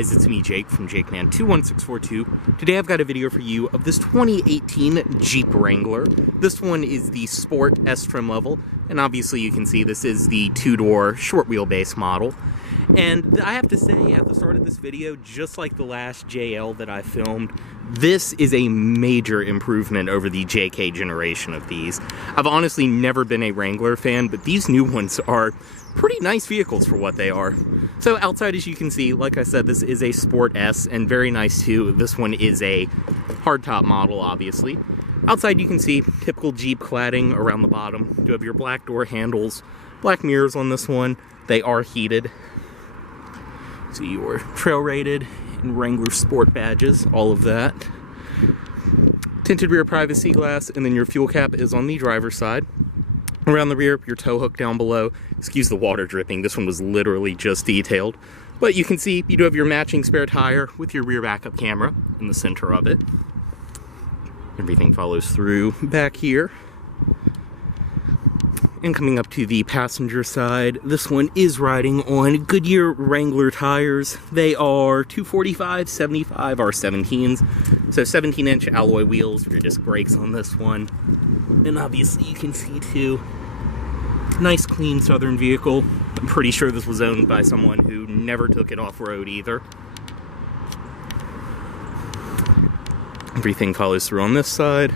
guys, it's me Jake from JakeMan21642. Today I've got a video for you of this 2018 Jeep Wrangler. This one is the Sport S trim level, and obviously you can see this is the two-door short wheelbase model. And I have to say, at the start of this video, just like the last JL that I filmed, this is a major improvement over the JK generation of these. I've honestly never been a Wrangler fan, but these new ones are pretty nice vehicles for what they are. So outside, as you can see, like I said, this is a Sport S, and very nice too. This one is a hardtop model, obviously. Outside you can see typical Jeep cladding around the bottom. You have your black door handles, black mirrors on this one. They are heated. So your trail rated and Wrangler Sport badges, all of that. Tinted rear privacy glass, and then your fuel cap is on the driver's side. Around the rear, your tow hook down below. Excuse the water dripping, this one was literally just detailed. But you can see you do have your matching spare tire with your rear backup camera in the center of it. Everything follows through back here. And coming up to the passenger side, this one is riding on Goodyear Wrangler tires. They are 245, 75 R17s. So 17-inch alloy wheels for your disc brakes on this one. And obviously you can see too, nice clean Southern vehicle. I'm pretty sure this was owned by someone who never took it off-road either. Everything follows through on this side.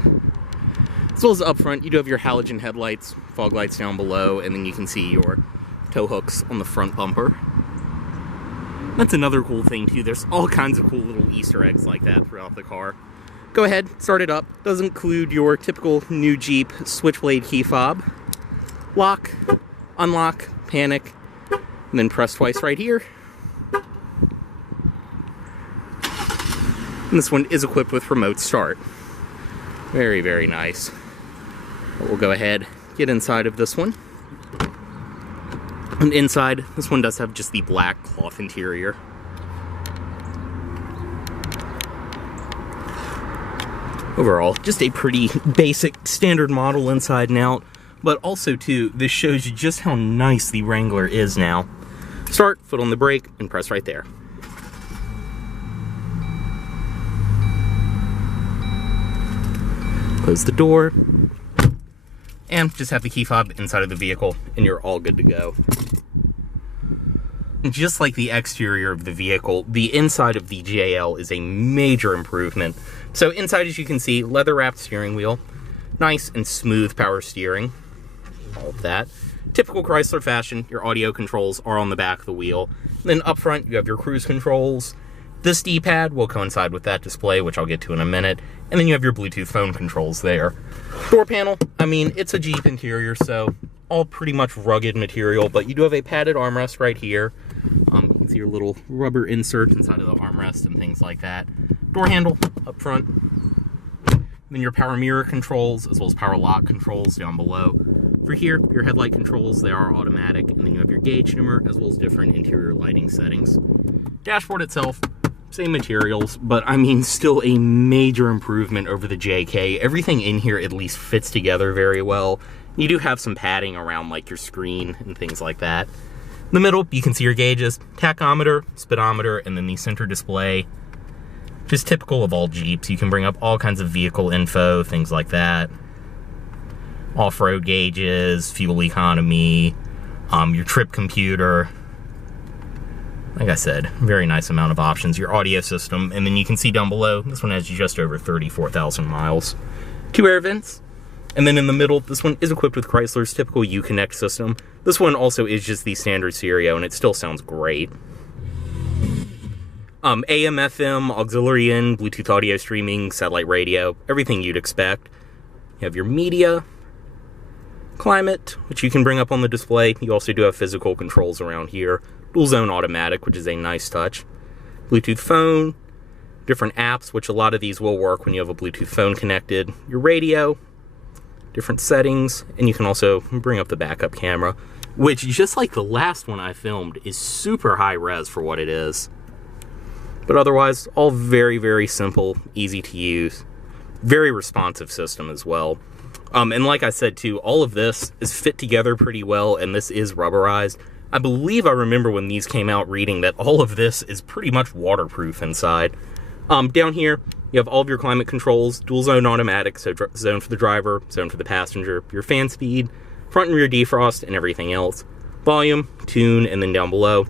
As well as up front, you do have your halogen headlights, fog lights down below, and then you can see your tow hooks on the front bumper. That's another cool thing too. There's all kinds of cool little Easter eggs like that throughout the car. Go ahead, start it up. Does include your typical new Jeep switchblade key fob. Lock, unlock, panic, and then press twice right here. And this one is equipped with remote start. Very, very nice. But we'll go ahead, get inside of this one. And inside, this one does have just the black cloth interior. Overall, just a pretty basic standard model inside and out. But also too, this shows you just how nice the Wrangler is now. Start, foot on the brake, and press right there. Close the door, and just have the key fob inside of the vehicle, and you're all good to go. Just like the exterior of the vehicle, the inside of the JL is a major improvement. So inside, as you can see, leather-wrapped steering wheel, nice and smooth power steering, all of that. Typical Chrysler fashion, your audio controls are on the back of the wheel. And then up front, you have your cruise controls. This D-pad will coincide with that display, which I'll get to in a minute. And then you have your Bluetooth phone controls there. Door panel, I mean, it's a Jeep interior, so all pretty much rugged material, but you do have a padded armrest right here. You can see your little rubber insert inside of the armrest and things like that. Door handle up front. Then your power mirror controls, as well as power lock controls down below. For here, your headlight controls, they are automatic. And then you have your gauge dimmer, as well as different interior lighting settings. Dashboard itself, same materials, but I mean, still a major improvement over the JK. Everything in here at least fits together very well. You do have some padding around like your screen and things like that. In the middle, you can see your gauges, tachometer, speedometer, and then the center display. Just typical of all Jeeps. You can bring up all kinds of vehicle info, things like that. Off-road gauges, fuel economy, your trip computer. Like I said, very nice amount of options. Your audio system, and then you can see down below, this one has just over 34,000 miles. 2 air vents, and then in the middle, this one is equipped with Chrysler's typical Uconnect system. This one also is just the standard stereo, and it still sounds great. AM, FM, auxiliary in, Bluetooth audio streaming, satellite radio, everything you'd expect. You have your media, climate, which you can bring up on the display. You also do have physical controls around here. Dual zone automatic, which is a nice touch. Bluetooth phone, different apps, which a lot of these will work when you have a Bluetooth phone connected. Your radio, different settings, and you can also bring up the backup camera, which, just like the last one I filmed, is super high res for what it is. But otherwise, all very, very simple, easy to use. Very responsive system as well. And like I said too, all of this is fit together pretty well, and this is rubberized. I believe I remember when these came out reading that all of this is pretty much waterproof inside. Down here, you have all of your climate controls, dual zone automatic, so zone for the driver, zone for the passenger, your fan speed, front and rear defrost, and everything else. Volume, tune, and then down below,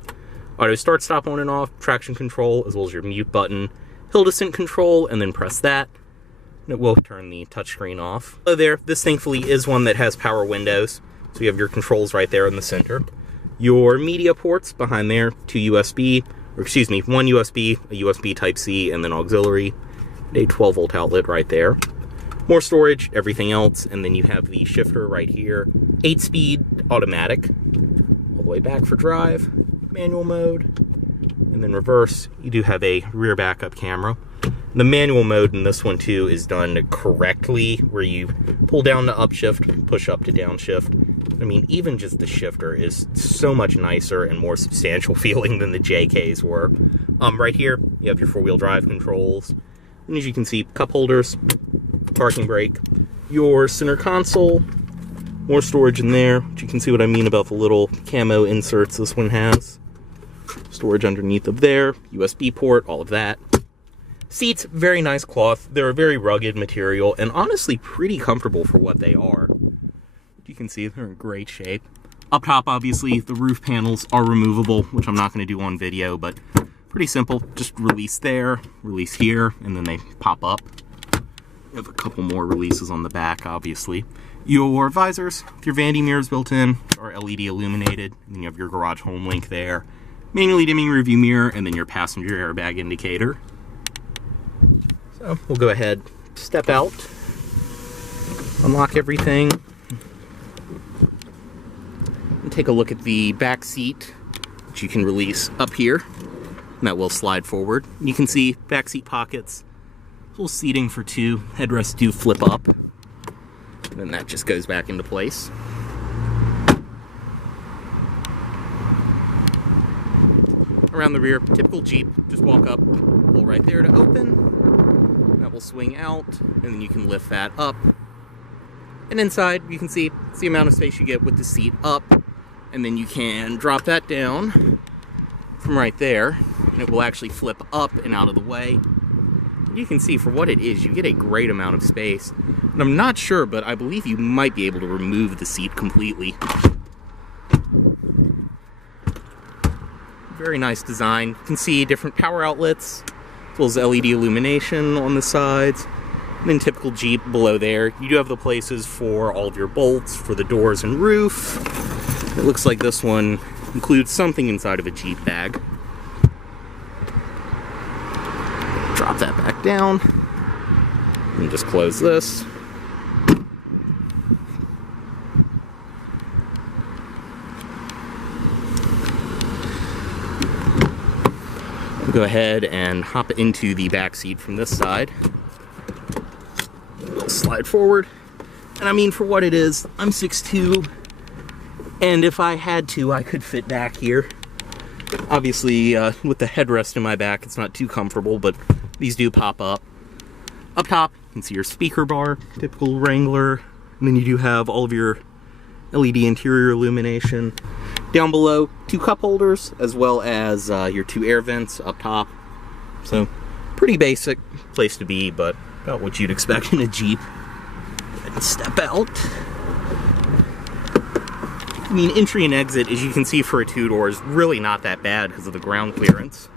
auto start stop on and off, traction control, as well as your mute button, hill descent control, and then press that. And it will turn the touchscreen off. So there, this thankfully is one that has power windows, so you have your controls right there in the center. Your media ports behind there, one USB, a USB Type-C, and then auxiliary, a 12-volt outlet right there. More storage, everything else, and then you have the shifter right here. 8-speed automatic, all the way back for drive, manual mode, and then reverse. You do have a rear backup camera. The manual mode in this one too is done correctly, where you pull down to upshift, push up to downshift. I mean, even just the shifter is so much nicer and more substantial feeling than the JKs were. Right here, you have your four-wheel drive controls. And as you can see, cup holders, parking brake, your center console, more storage in there. But you can see what I mean about the little camo inserts this one has. Storage underneath of there, USB port, all of that. Seats, very nice cloth. They're a very rugged material and honestly pretty comfortable for what they are. You can see they're in great shape. Up top, obviously, the roof panels are removable, which I'm not going to do on video, but pretty simple. Just release there, release here, and then they pop up. You have a couple more releases on the back, obviously. Your visors, with your vanity mirrors built in, are LED illuminated. And then you have your garage home link there. Manually dimming rearview mirror, and then your passenger airbag indicator. So we'll go ahead, step out, unlock everything, and take a look at the back seat, which you can release up here, and that will slide forward. You can see back seat pockets, little seating for two, headrests do flip up, and then that just goes back into place. Around the rear, typical Jeep, just walk up, pull right there to open. That will swing out, and then you can lift that up. And inside, you can see it's the amount of space you get with the seat up, and then you can drop that down from right there, and it will actually flip up and out of the way. And you can see for what it is, you get a great amount of space. And I'm not sure, but I believe you might be able to remove the seat completely. Very nice design. You can see different power outlets, as well as LED illumination on the sides. And then typical Jeep below there. You do have the places for all of your bolts, for the doors and roof. It looks like this one includes something inside of a Jeep bag. Drop that back down. And just close this. Go ahead and hop into the back seat from this side. Slide forward. And I mean, for what it is, I'm 6'2", and if I had to, I could fit back here. Obviously, with the headrest in my back, it's not too comfortable, but these do pop up. Up top, you can see your speaker bar, typical Wrangler, and then you do have all of your LED interior illumination. Down below, two cup holders, as well as your two air vents up top. So, pretty basic place to be, but about what you'd expect in a Jeep. And step out. I mean, entry and exit, as you can see for a two-door, is really not that bad because of the ground clearance.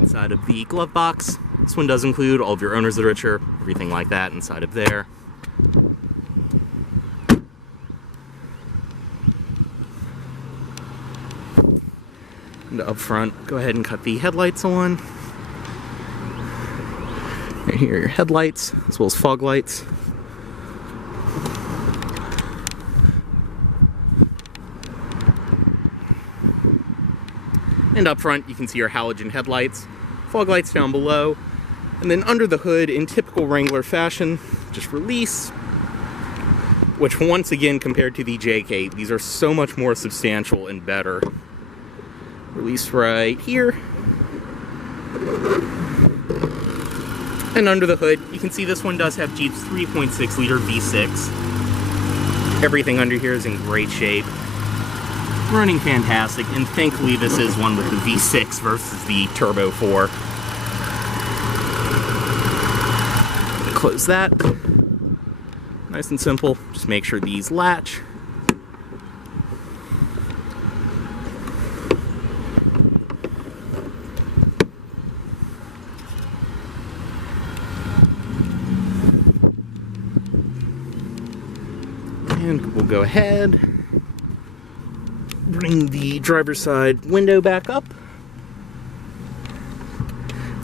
Inside of the glove box, this one does include all of your owner's literature, everything like that inside of there. And up front, go ahead and cut the headlights on. Right here are your headlights, as well as fog lights. And up front, you can see your halogen headlights, fog lights down below, and then under the hood, in typical Wrangler fashion, just release. Which, once again, compared to the JK, these are so much more substantial and better. Release right here. And under the hood, you can see this one does have Jeep's 3.6 liter V6. Everything under here is in great shape. Running fantastic, and thankfully this is one with the V6 versus the Turbo 4. Close that. Nice and simple. Just make sure these latch. And we'll go ahead, bring the driver's side window back up,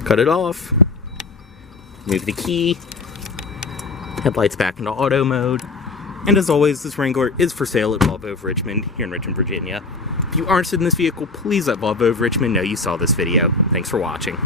cut it off, move the key, headlights back into auto mode, and as always, this Wrangler is for sale at Volvo of Richmond, here in Richmond, Virginia. If you are interested in this vehicle, please let Volvo of Richmond know you saw this video. Thanks for watching.